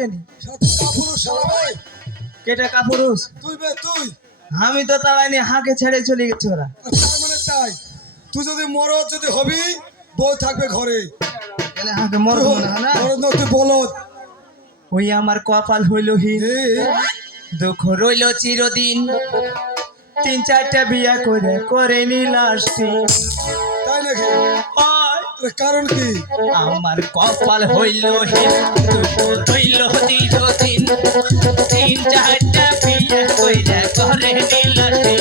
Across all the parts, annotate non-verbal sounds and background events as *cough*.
কেনি? কেটা কাপুরুষ? তুই বে তুই। আমি তো তাড়াইনি হাঁকে ছেড়ে চলে গেছে ওরা। তার মানে তাই। তুই যদি মরদ যদি হবি বউ থাকবে ঘরে। মানে হাঁকে মরদ না? মরদ না তুই বলদ। ওই আমার কপাল হইল হির দুঃখ রইল চিরদিন। তিন চারটা বিয়া করে করে নিলাস্টি তাই নাকি? কারণ কি? আমার কপাল হইল দুঃখ রইল চিরদিন তিন চারটা বিয়া করে করে প্রথম বিয়ে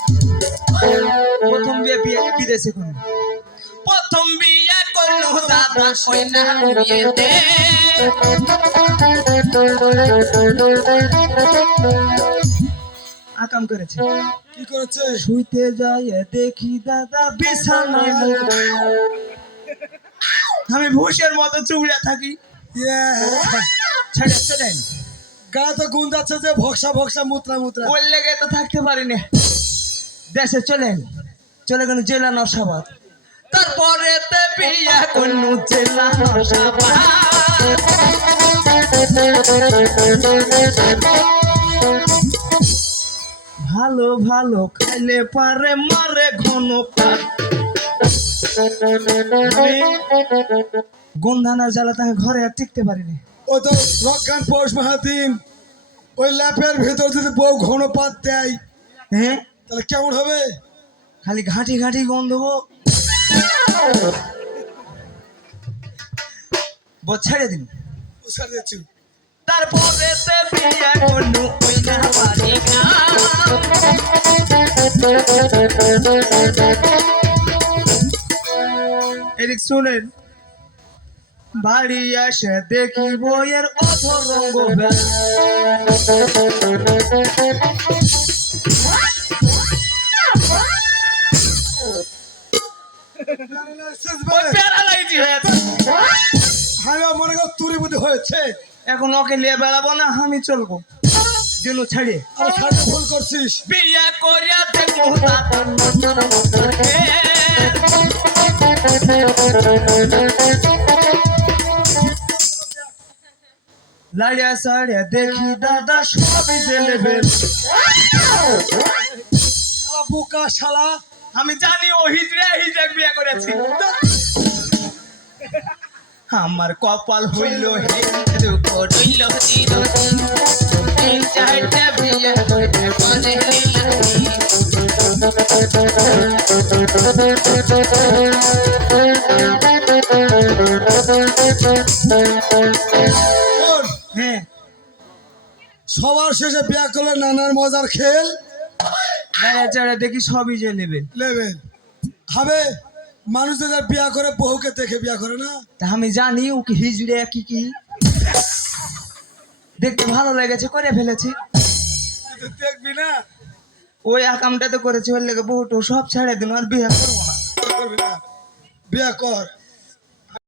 *laughs* বিয়ে বিদেশে কোন? প্রথম বিয়ে করল দাদা না বিয়েতে। আকাম করেছে? কি করেছে? শুইতে যায় দেখি দাদা বিছানায় আমি ভুষের মতো চুড়ে থাকি। ছেড়ে গা তো গুন যাচ্ছে যে ভক্সা ভক্সা মুত্রা মুত্রা। ওর লেগে তো থাকতে পারিনি দেশে চলেন চলে গেল জেলা নরসাবাদ তারপরে বিয়া করলু জেলা ভালো ভালো খাইলে পারে মারে ঘন পাত গন্ধানার জ্বালা তাকে ঘরে আর টিকতে পারিনি। ও তো রক্ষান পৌষ মাহাতিন ওই ল্যাপের ভেতর যদি বউ ঘন পাত দেয় হ্যাঁ? তাহলে কেমন হবে? খালি ঘাঁটি ঘাঁটি গন্ধ গো। ছেড়ে দিন। তারপরে এদিক শুনেন বাড়ি আসে দেখি বইয়ের অধরঙ্গ প্যারালাইজি হয়েছে। হ্যাঁ মনে কর তুরি বুদ্ধি হয়েছে। এখন ওকে নিয়ে বেড়াবো না আমি চলবো। আর ছাড়তে ভুল করছিস। বিয়া করিয়া দেখো লাড়িয়া সাড়িয়া দেখি দাদা সবই জেলে শালা শালা? আমি জানি ও হিজড়ে হিজাক বিয়া করেছি। আমার কপাল হইল হে শোন, হ্যাঁ। সবার শেষে বিয়া করলে নানার মজার খেল? লাড়িয়া চাড়িয়া দেখি সবই যে নেবেন। লেবেন হবে? মানুষ যারা বিয়া করে বহুকে দেখে বিয়া করে না? তা আমি জানি ওকে হিজড়ে কি কি? দেখতে ভালো লেগেছে করে ফেলেছি। দেখবি না? ওই আকামটা তো করেছি ওর লেগে বহুটো সব ছেড়ে দিন আর বিয়ে করবি না? বিয়া কর।